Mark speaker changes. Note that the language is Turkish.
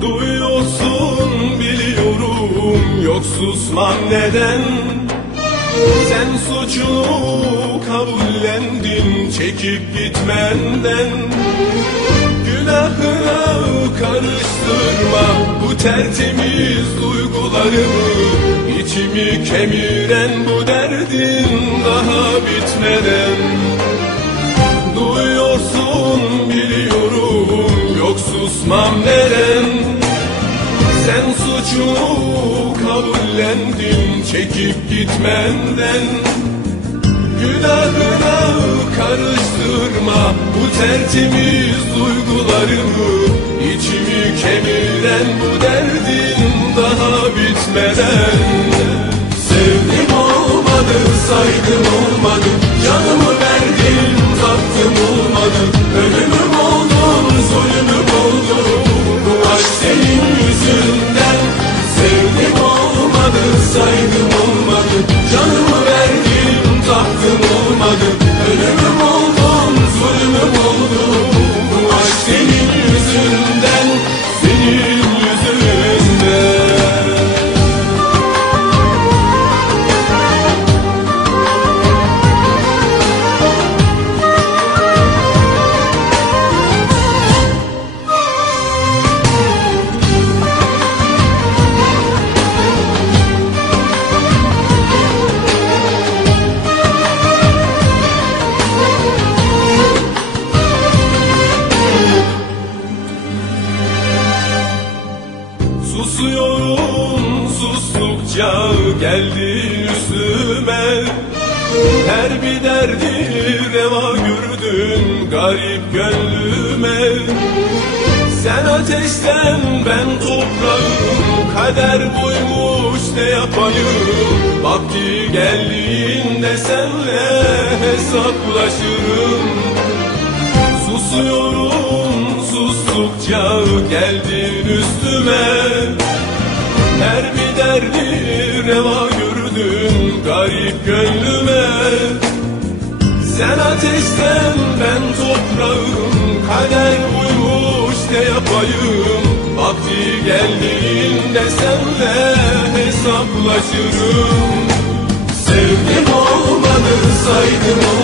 Speaker 1: Duyuyorsun biliyorum. Yok neden? Sen suçunu kabullendin çekip gitmenden Günahına karıştırma bu tertemiz duygularımı İçimi kemiren bu derdin daha bitmeden suçunu kabullendin çekip gitmenden Günahına karıştırma bu tertemiz duygularımı. İçimi kemiren bu derdin daha bitmeden Susuyorum sustukça geldi üstüme. Her bir derdi reva gördün garip gönlüme. Sen ateşten ben toprağım Kader buymuş ne yapayım? Vakti geldiğinde senle hesaplaşırım sustukça geldin üstüme. Her bir derdi reva gördün garip gönlüme. Sen ateşten ben toprağım Kader buymuş ne yapayım? Vakti geldiğinde senle hesaplaşırım. Sevdim olmadı, saydım